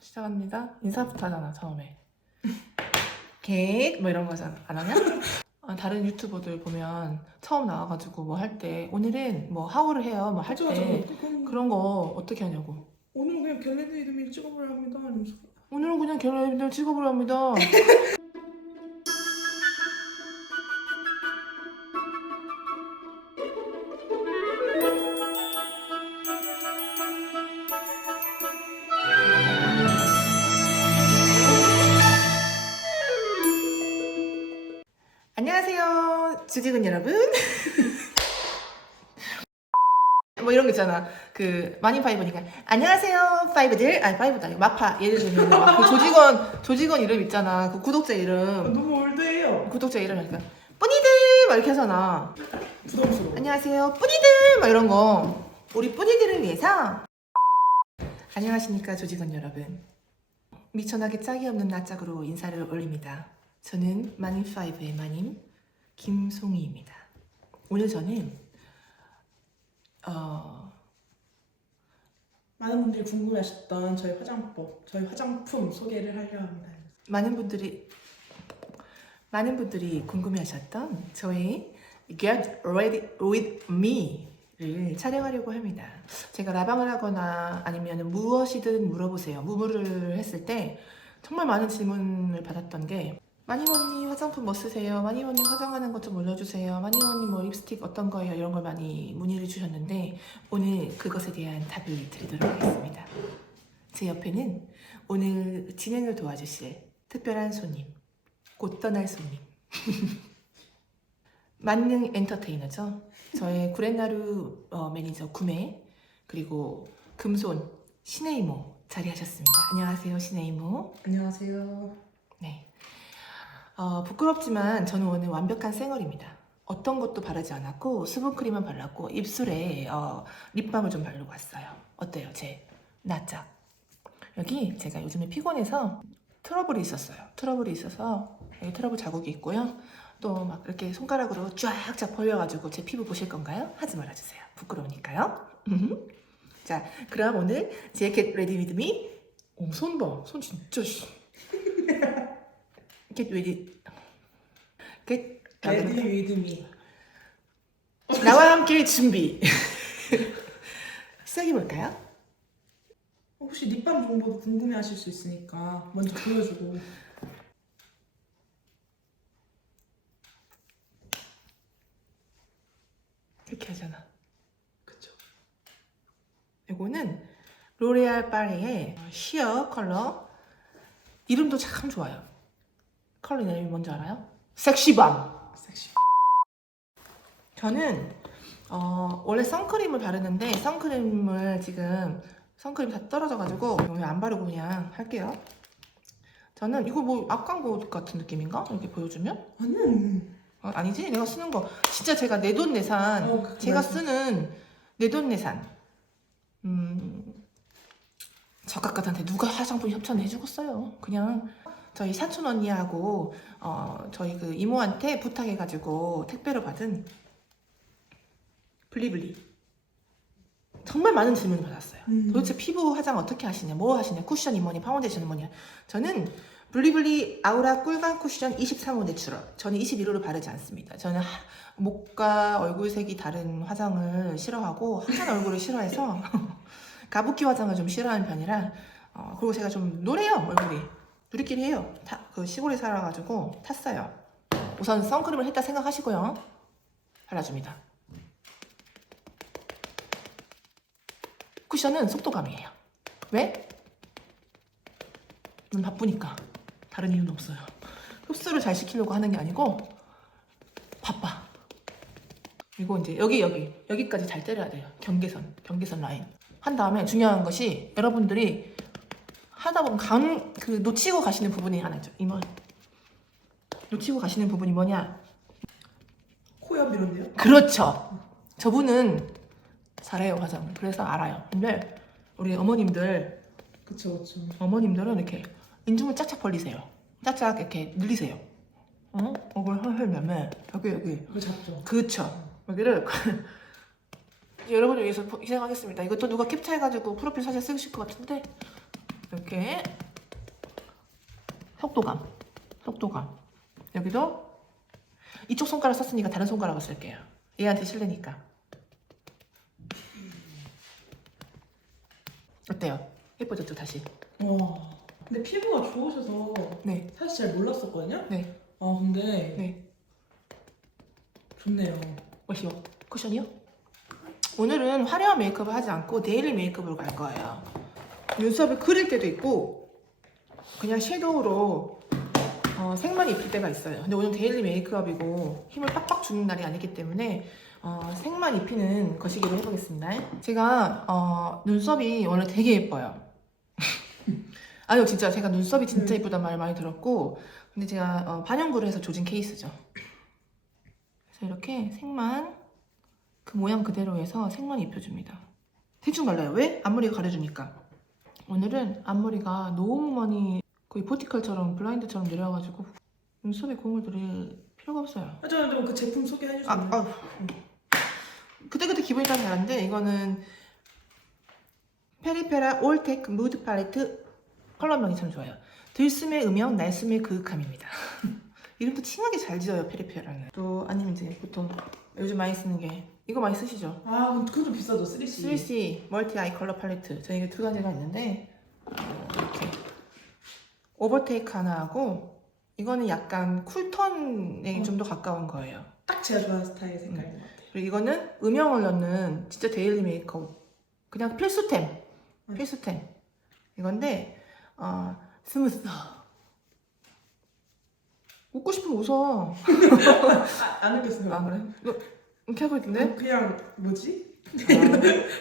시작합니다. 인사부터 하잖아 처음에. 겟 뭐 이런 거잖아. 안 하냐? 다른 유튜버들 보면 처음 나와가지고 뭐 할 때 오늘은 뭐 하울을 해요 뭐 할 때 그런 거 어떻게 하냐고. 오늘 그냥 결례들 이름을 찍어보려 합니다. 이러면서. 오늘은 그냥 결혼을 찍어보려 합니다. 안녕하세요 주직원 여러분. 뭐 이런 거 있잖아. 그 마님5니까 안녕하세요 파이브들. 아니 파이브도 아니고 마파. 예를 들면 막 그 조직원 이름 있잖아. 그 구독자 이름. 너무 올드해요. 구독자 이름 하니까 뿌니들 막 이렇게 하잖아. 부담스러워. 안녕하세요 뿌니들 막 이런 거. 우리 뿌니들을 위해서. 안녕하십니까 조직원 여러분. 미천하게 짝이 없는 낯짝으로 인사를 올립니다. 저는 마님5의 마님 김송이입니다. 오늘 저는 많은 분들이 궁금해하셨던 저희 화장법, 저희 화장품 소개를 하려 합니다. 많은 분들이 궁금해하셨던 저희 Get Ready With Me를 촬영하려고 합니다. 제가 라방을 하거나 아니면 무엇이든 물어보세요. 무무를 했을 때 정말 많은 질문을 받았던 게 마님 언니 화장품 뭐 쓰세요? 마님 언니 화장하는 것 좀 올려주세요. 마님 언니 뭐 립스틱 어떤 거예요? 이런 걸 많이 문의를 주셨는데 오늘 그것에 대한 답을 드리도록 하겠습니다. 제 옆에는 오늘 진행을 도와주실 특별한 손님, 곧 떠날 손님. 만능 엔터테이너죠. 저의 구렛나루 매니저 구매, 그리고 금손 신의 이모 자리하셨습니다. 안녕하세요 신의 이모. 안녕하세요. 네. 부끄럽지만 저는 오늘 완벽한 쌩얼입니다. 어떤 것도 바르지 않았고 수분크림만 발랐고 입술에 립밤을 좀 바르고 왔어요. 어때요 제 낯짝? 여기 제가 요즘에 피곤해서 트러블이 있어서 여기 트러블 자국이 있고요. 또 막 이렇게 손가락으로 쫙쫙 벌려가지고 제 피부 보실 건가요? 하지 말아주세요. 부끄러우니까요. 자, 그럼 오늘 제 Get Ready With Me. 손 봐. 손 진짜 Get Ready. 레디 위드미. 나와 함께 준비. 시작해볼까요? 혹시 립밤 정보도 궁금해하실 수 있으니까 먼저 보여주고. 이렇게 하잖아. 그쵸. 이거는 로레알 파리의 시어 컬러. 이름도 참 좋아요. 컬러 이름이 뭔지 알아요? 섹시밤. 섹시. 저는 원래 선크림을 바르는데 선크림을 지금 선크림 다 떨어져가지고 오늘 안 바르고 그냥 할게요. 저는 이거 뭐 악광고 같은 느낌인가? 이렇게 보여주면? 아니요. 아니지? 내가 쓰는 거 진짜 제가 내돈내산 제가 쓰는 내돈내산 적합가한테 누가 화장품 협찬을 해주겠어요. 그냥 저희 사촌 언니하고 저희 그 이모한테 부탁해가지고 택배로 받은 블리블리. 정말 많은 질문을 받았어요. 도대체 피부 화장 어떻게 하시냐, 뭐 하시냐, 쿠션이 뭐냐, 파운데이션이 뭐냐. 저는 블리블리 아우라 꿀감 쿠션 23호 내추럴. 저는 21호를 바르지 않습니다. 저는 목과 얼굴색이 다른 화장을 싫어하고 하얀 얼굴을 싫어해서 가부키 화장을 좀 싫어하는 편이라 그리고 제가 좀 노래요 얼굴이. 우리끼리 해요. 그 시골에 살아가지고 탔어요. 우선 선크림을 했다 생각하시고요. 발라줍니다. 쿠션은 속도감이에요. 왜? 난 바쁘니까. 다른 이유는 없어요. 흡수를 잘 시키려고 하는 게 아니고 바빠. 그리고 이제 여기까지 잘 때려야 돼요. 경계선 라인. 한 다음에 중요한 것이 여러분들이 하다 보면 놓치고 가시는 부분이 하나 있죠. 이만 놓치고 가시는 부분이 뭐냐? 코옆 이런데요? 그렇죠. 저분은 잘해요 화장을. 그래서 알아요. 근데 우리 어머님들은 이렇게 인중을 짝짝 벌리세요. 짝짝 이렇게 늘리세요. 얼굴 하려면 여기. 그거 잡죠. 그렇죠. 여기를 여러분을 위해서 희생하겠습니다. 이것도 누가 캡처해가지고 프로필 사진 쓰실 것 같은데 이렇게 속도감. 여기도 이쪽 손가락 썼으니까 다른 손가락을 쓸게요. 얘한테 실례니까. 어때요? 예뻐졌죠 다시? 와. 근데 피부가 좋으셔서 네. 사실 잘 몰랐었거든요. 네. 근데 네. 좋네요. 멋있어. 쿠션이요? 오늘은 화려한 메이크업을 하지 않고 데일리 메이크업으로 갈 거예요. 눈썹을 그릴 때도 있고 그냥 섀도우로 색만 입힐 때가 있어요. 근데 오늘 데일리 메이크업이고 힘을 빡빡 주는 날이 아니기 때문에 색만 입히는 거시기로 해보겠습니다. 제가 눈썹이 오늘 되게 예뻐요. 아니요, 진짜 제가 눈썹이 진짜 예쁘단 말을 많이 들었고, 근데 제가 반영구를 해서 조진 케이스죠. 그래서 이렇게 색만 그 모양 그대로 해서 색만 입혀줍니다. 대충 발라요. 왜? 앞머리가 가려주니까. 오늘은 앞머리가 너무 많이 거의 버티컬처럼 블라인드처럼 내려와가지고 눈썹에 공을 들일 필요가 없어요. 저 그 제품 소개해 주세요. 그때그때 기분이 따라 다른데 이거는 페리페라 올텍 무드 팔레트 컬러명이 참 좋아요. 들숨의 음영, 날숨의 그윽함입니다. 이름도 팅하게 잘 지어요, 페리페라는. 또 아니면 이제 보통 요즘 많이 쓰는 게 이거 많이 쓰시죠? 그것도 비싸죠. 3C. 3C 멀티 아이 컬러 팔레트. 저는 이게 두 가지가 있는데 이렇게 오버테이크 하나 하고 이거는 약간 쿨톤에 좀 더 가까운 거예요. 딱 제가 좋아하는 스타일 색깔인 것 같아요. 그리고 이거는 음영을 넣는 진짜 데일리 메이크업 그냥 필수템 이건데 스무스. 웃고 싶으면 웃어. 안 웃겼어요. 그래? 너 이렇게 하고 있던데? 그냥 뭐지?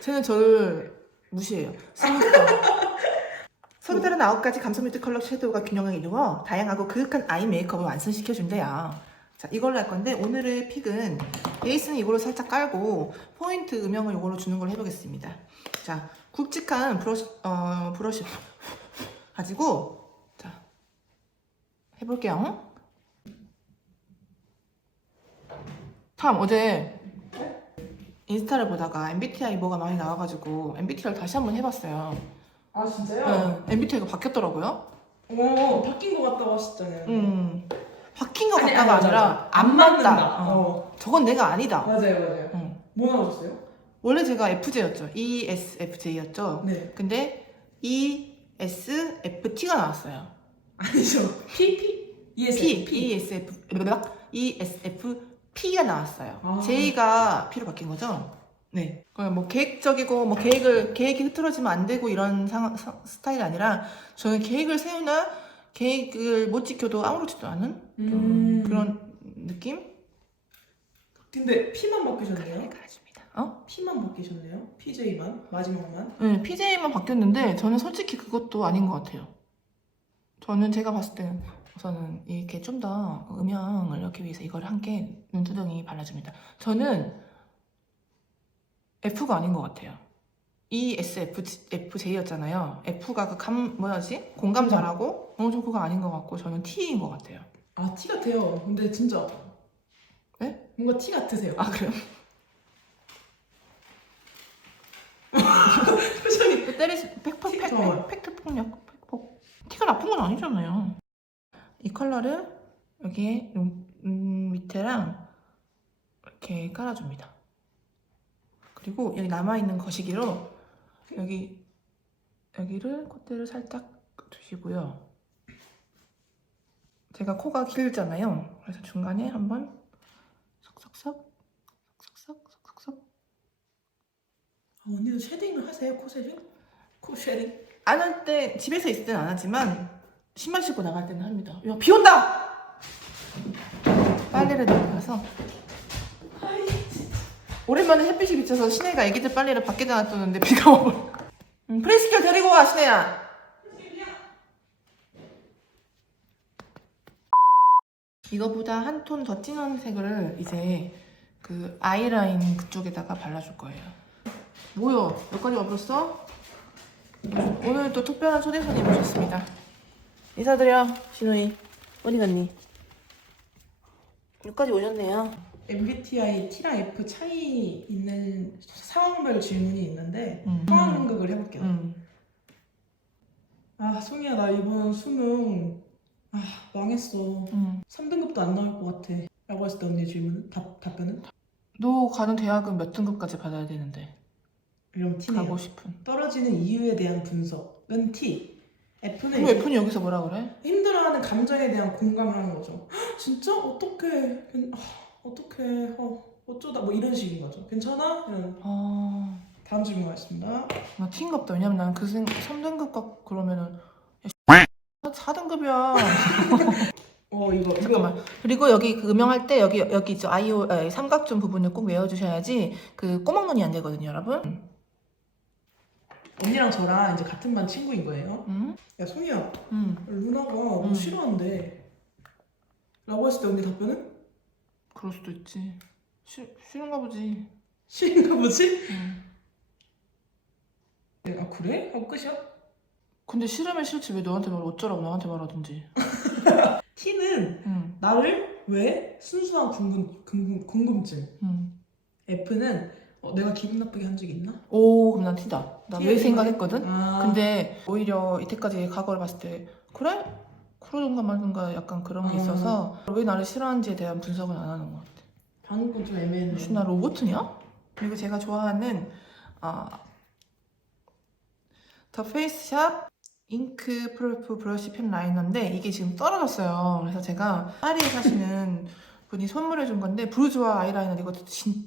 쟤는 저를 무시해요. 스무스. 서로 다른 9가지 감성 뮤트 컬러 섀도우가 균형을 이루어 다양하고 그윽한 아이 메이크업을 완성시켜준대요. 자, 이걸로 할 건데 오늘의 픽은 베이스는 이걸로 살짝 깔고 포인트 음영을 이걸로 주는 걸 해보겠습니다. 자, 굵직한 브러쉬 가지고 자 해볼게요. 참 어제 인스타를 보다가 MBTI 뭐가 많이 나와가지고 MBTI를 다시 한번 해봤어요. 진짜요? MBTI가 바뀌었더라고요. 바뀐 것 같다고 하셨잖아요. 바뀐 것 아니, 같다가 아니, 아니라 맞아. 안 안 맞다. 맞는다. 저건 내가 아니다. 맞아요. 응. 뭐 나오셨어요? 원래 제가 FJ였죠. ESFJ였죠. 네. 근데 ESFT가 나왔어요. 아니죠. ESFP가 나왔어요. 아. J가 P로 바뀐 거죠. 네. 그냥 뭐 계획적이고 뭐 계획이 흐트러지면 안 되고 이런 스타일이 아니라 저는 계획을 세우나 계획을 못 지켜도 아무렇지도 않은 좀 그런 느낌? 근데 P만 바뀌셨네요? 갈아줍니다. P만 바뀌셨네요? PJ만? 마지막만? 네, PJ만 바뀌었는데 저는 솔직히 그것도 아닌 것 같아요. 저는 제가 봤을 때는 우선은 이렇게 좀 더 음영을 넣기 위해서 이걸 함께 눈두덩이 발라줍니다. 저는 F가 아닌 것 같아요. ESFJ였잖아요. F가 뭐야지? 공감 잘하고? 저 그거 아닌 것 같고 저는 T인 것 같아요. T 같아요. 근데 진짜 네? 뭔가 T 같으세요. 그래요? 표정이 팩트 폭력. T가 나쁜 건 아니잖아요. 이 컬러를 여기에 밑에랑 이렇게 깔아줍니다. 그리고 여기 남아있는 거시기로 여기를 콧대를 살짝 두시고요. 제가 코가 길잖아요. 그래서 중간에 한번 쏙쏙쏙 언니도 쉐딩을 하세요? 코 쉐딩? 코 쉐딩? 안 할 때 집에서 있을 때는 안 하지만 신발 신고 나갈 때는 합니다. 야, 비 온다! 빨래를 내려가서 오랜만에 햇빛이 비쳐서 신혜가 애기들 빨래를 밖에다 놔두는데 비가 와버려. 프레스큐 데리고 와, 신혜야. 이거보다 한 톤 더 진한 색을 이제 그 아이라인 그쪽에다가 발라줄 거예요. 뭐야? 여기까지 와버렸어? 오늘 또 특별한 초대 손님 오셨습니다. 인사드려, 신우이. 어디 갔니? 여기까지 오셨네요. MBTI T랑 F 차이 있는 상황별 질문이 있는데 상황극을 해볼게요. 아, 송이야, 나 이번 수능 망했어. 3등급도 안 나올 것 같아. 라고 했을 때 언니 질문은? 답변은? 너 가는 대학은 몇 등급까지 받아야 되는데? 이러면 T네요. 가고 싶은. 떨어지는 이유에 대한 분석은 T. F는 그럼 이제 F는 여기서 뭐라 그래? 힘들어하는 감정에 대한 공감을 하는 거죠. "헉, 진짜? 어떡해. 어떡해. 어쩌다 뭐 이런 식인 거죠. 괜찮아? 이런. 아, 다음 질문 가겠습니다. 나 T인가 보다. 왜냐면 나는 그 3등급 그러면은 4등급이야. 이거 잠깐만. 그리고 여기 그 음영할 때 여기 있죠. 삼각존 부분을 꼭 외워주셔야지 그 꼬막눈이 안 되거든요, 여러분. 언니랑 저랑 이제 같은 반 친구인 거예요. 응? 야, 송이야. 응. 루나가 뭐 응. 싫어한대. 라고 했을 때 언니 답변은? 그럴 수도 있지. 싫은가 보지. 싫은가 보지? 응. 아, 그래? 하고 끝이야? 근데 싫으면 싫지 왜 너한테 어쩌라고 나한테 말하든지. T는 응. 나를 왜 순수한 궁금증. 응. F는 내가 기분 나쁘게 한 적이 있나? 오, 그럼 난 T다. 나 왜 T의 생각했거든? 아, 근데 오히려 이때까지 과거를 봤을 때 그래? 그러던가 말던가 약간 그런 게 있어서 왜 나를 싫어하는지에 대한 분석은 안 하는 것 같아. 방금 건 좀 애매했네. 혹시 나 로봇이냐? 그리고 제가 좋아하는 더 페이스샵 잉크 프루프 브러쉬 펜 라이너인데 이게 지금 떨어졌어요. 그래서 제가 파리에 사시는 분이 선물해 준 건데 부르주아 아이라이너 이거 진짜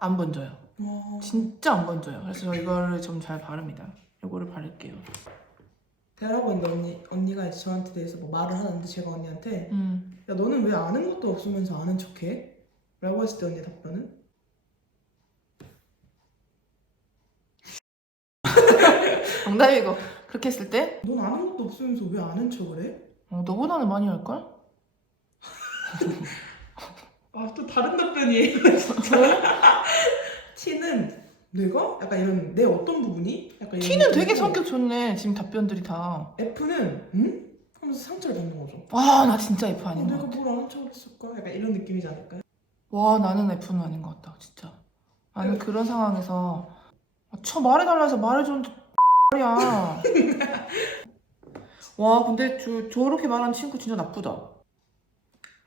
안 번져요. 와. 진짜 안 번져요. 그래서 저 이거를 좀 잘 바릅니다. 이거를 바를게요. 대화하고 있는데 언니가 이제 저한테 대해서 뭐 말을 하는데 제가 언니한테 음. 야, 너는 왜 아는 것도 없으면서 아는 척해? 라고 했을 때 언니 답변은? 정답이고 그렇게 했을 때 넌 아는 것도 없으면서 왜 아는 척을 해? 너보다는 많이 할걸? 아, 또 다른 답변이에요, 진짜. T는 내가? 약간 이런 내 어떤 부분이? 약간 이런 T는 되게 느낌이고, 성격 좋네. 지금 답변들이 다. F는 응? 하면서 상처를 받는 거죠. 와, 나 진짜 F 아닌 것 내가 같아. 뭘 아는 척을 했을까? 약간 이런 느낌이지 않을까요? 와, 나는 F는 아닌 것 같다. 진짜. 나는 그런 상황에서 말해달라 해서 말해줬는데 말이야. 와, 근데 저렇게 말하는 친구 진짜 나쁘다.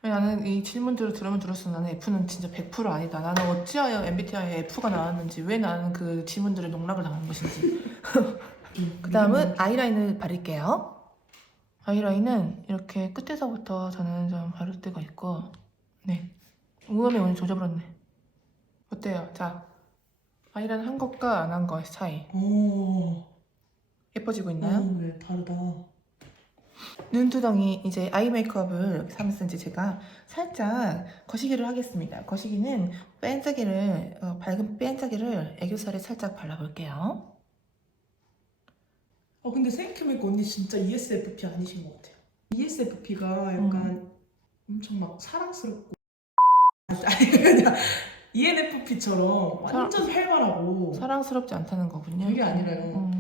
나는 이 질문들을 들으면 들을수록 나는 F는 진짜 100% 아니다. 나는 어찌하여 MBTI에 F가 나왔는지, 왜 나는 그 질문들에 농락을 당한 것인지. 그 다음은 아이라인을 바를게요. 아이라인은 이렇게 끝에서부터 저는 좀 바를 때가 있고, 네. 우음이 오늘 조져버렸네. 어때요? 자, 아이라인 한 것과 안 한 것의 차이. 오, 예뻐지고 있나요? 네, 다르다. 눈두덩이 이제 아이 메이크업을 하면서 이제 제가 살짝 거시기를 하겠습니다. 거시기는 밝은 반짝이를 애교살에 살짝 발라볼게요. 근데 생각해보니까 언니 진짜 ESFP 아니신 것 같아요. ESFP가 약간 엄청 막 사랑스럽고 아니 그냥 ENFP처럼 완전 활발하고 사랑스럽지 않다는 거군요. 그게 아니라요.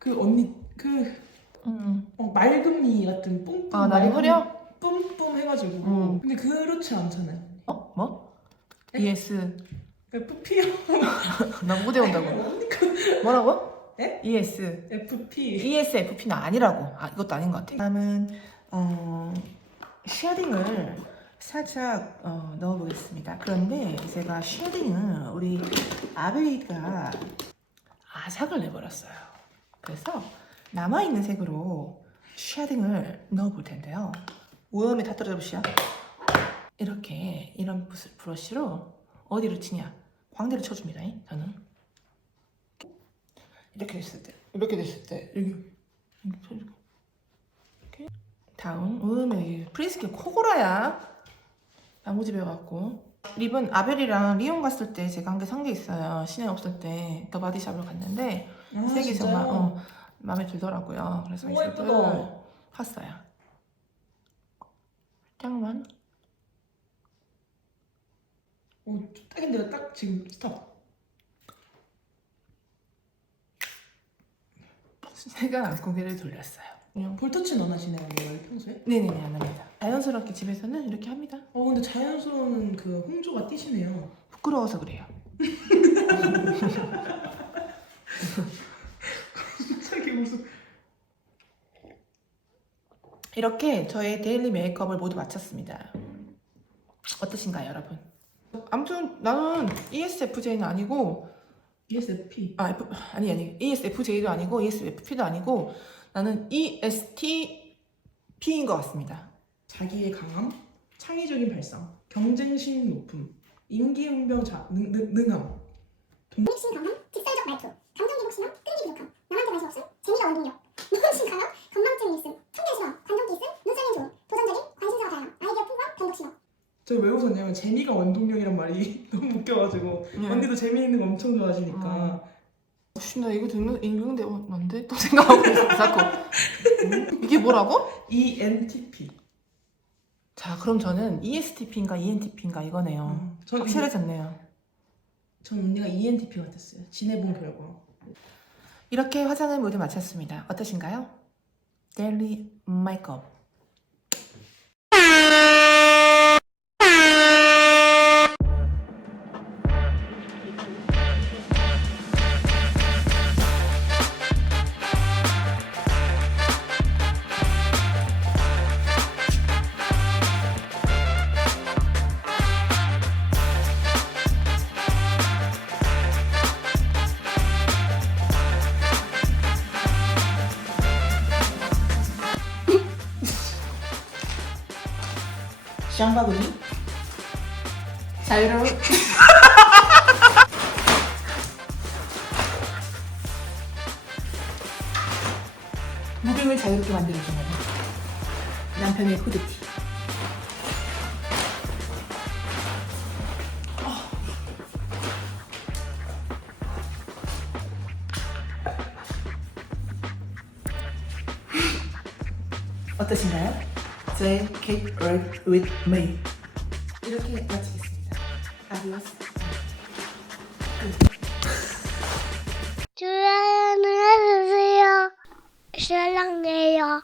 그 언니 맑은미 같은 뿜뿜 나를 흐려? 뿜뿜 해가지고 근데 그렇지 않잖아요. 뭐? 네? ES FP요? 나 무대 온다고. 뭐라고? 네? ES FP. ESFP는 아니라고. 이것도 아닌 것 같아. 다음은 쉐딩을 살짝 넣어보겠습니다. 그런데 제가 쉐딩을 우리 아베이가 아삭을 내버렸어요. 그래서 남아있는 색으로 쉐딩을 넣어볼 텐데요. 오염이 다 떨어져 보시야. 이렇게 이런 브러쉬로 어디로 치냐? 광대를 쳐줍니다. 저는 이렇게 됐을 때, 이렇게 쳐주고 이렇게. 다음 오염이 프리스킨 코골아야 나무집에 가갖고 립은 아벨이랑 리옹 갔을 때 제가 한 개 산 게 있어요. 시내 없을 때 더 바디샵을 갔는데 색이 정말 마음에 들더라고요. 그래서 이 색을 샀어요. 살짝만. 딱인데 딱 지금 스탑. 제가 고개를 돌렸어요. 볼터치는 안 하시나요, 언니 평소에? 네네네, 안 합니다. 자연스럽게 집에서는 이렇게 합니다. 근데 자연스러운 그 홍조가 띄시네요. 부끄러워서 그래요. 이렇게 저의 데일리 메이크업을 모두 마쳤습니다. 어떠신가요, 여러분? 아무튼 나는 ESFJ는 아니고 ESFP. 아니 ESFJ도 아니고 ESFP도 아니고 나는 ESTP인 것 같습니다. 자기의 강함, 창의적인 발상, 경쟁심 높음, 임기응변 능함, 독립심 강함, 직설적 말투, 감정 기복심함, 끈기 부족함, 남한테 관심 없음, 재미가 원동력, 무관심 강함, 건망증이 있음, 청결 심함, 관종기 있음, 눈썰림 좋음, 도전적인, 관심사가 다양함, 아이디어 풍부함, 변덕 심함. 저 왜 웃었냐면 재미가 원동력이란 말이 너무 웃겨가지고 언니도 재미있는 거 엄청 좋아하시니까 혹시 나 이거 읽는데 뭔데? 또 생각하고 있어 자꾸. 이게 뭐라고? ENTP. 자, 그럼 저는 ESTP인가 ENTP인가 이거네요. 전 확실해졌네요. 언니가 ENTP 같았어요. 지내본 결과. 이렇게 화장을 모두 마쳤습니다. 어떠신가요? 데일리 메이크업. 샹바구니 자유로운 무빙을 자유롭게 만들어주는 남편의 후드티. 어떠신가요? 저의 Get Right With Me 이렇게 마치겠습니다. 아디오스. 좋아요는 해주세요. 사랑해요.